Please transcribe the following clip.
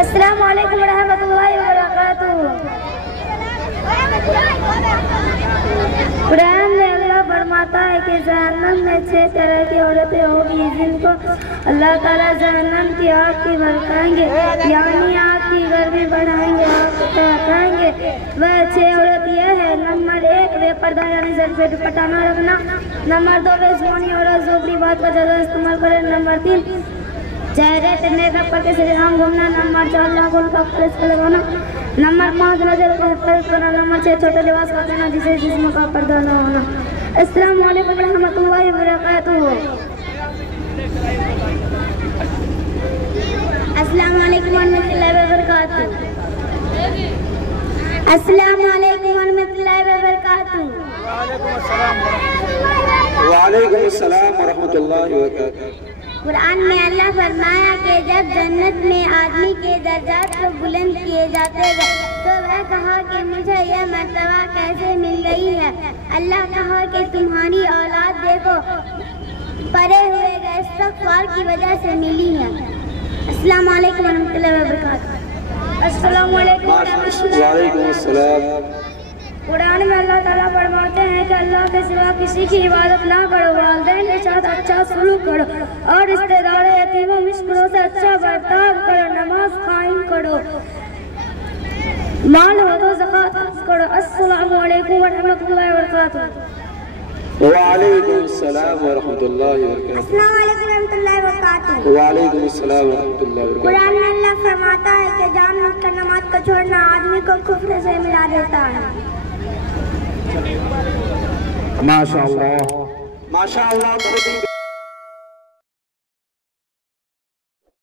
अस्सलामु अलैकुम रहमतुल्लाहि व बरकातुहू। कुरान में अल्लाह फरमाता है कि जहन्नम में 6 तरह की औरतें होगी जिनको अल्लाह ताला जहन्नम की आग की भड़काएंगे, यानी आग की गर्मी बढ़ाएंगे, आग को हटाएंगे। वह 6 औरत यह है, नंबर 1 बेपर्दा यानी सर पे दुपट्टा न रखना। नंबर 2 बेजुबानी औरत जो अपनी बात का ज़्यादा इस्तेमाल करे। नंबर 3 चेहरे पे मेकअप करके सीधे घूमना। नंबर 4 नाखून का पॉलिश लगाना। नंबर 5 नजर को हिफाजत करना। नंबर 6 छोटे लिबास का पहनना जिसे जिस्म का पर्दा न होना। अस्सलामु अलैकुम रहमतुल्लाहि व बरकातुहू। अस्सलामु अलैकुम रहमतुल्लाहि व बरकातुहू। अस्सलामु अलैकुम रहमतुल्लाहि व बरकातुहू। वालेकुम अस्सलाम व रहमतुल्लाहि व बरकातुहू। कुरान में अल्लाह फरमाया कि जब जन्नत में आदमी के दर्जात को बुलंद किए जाते हैं तो वह कहा कि मुझे यह मर्तबा कैसे मिल रही है। अल्लाह कहा कि तुम्हारी औलाद देखो परे हुए गए इस्तग़फ़ार की वजह से मिली है। अस्सलामु अलैकुम रहमतुल्लाहि व बरकातुहू। अस्सलामु अलैकुम वालेकुम अस्सलाम। कुरान में अल्लाह ताला फरमाते हैं कि अल्लाह के सिवा किसी की इबादत ना करो, वालिदैन के साथ अच्छा सलूक करो और रिश्तेदार यतीमों मिस्किनों से अच्छा बर्ताव करो, नमाज कायम करो, माल हो तो ज़कात करो। अस्सलामु अलैकुम व रहमतुल्लाहि व बरकातुहू। वालेकुम अस्सलाम व रहमतुल्लाहि व बरकातुहू। अस्सलामु अलैकुम रहमतुल्लाहि व बरकातुहू। वालेकुम अस्सलाम व रहमतुल्लाहि व बरकातुहू। कुरान में अल्लाह फरमाता है कि जानबूझकर नमाज को छोड़ना आदमी को कुफ्र से मिला देता है। माशाअल्लाह माशाअल्लाह।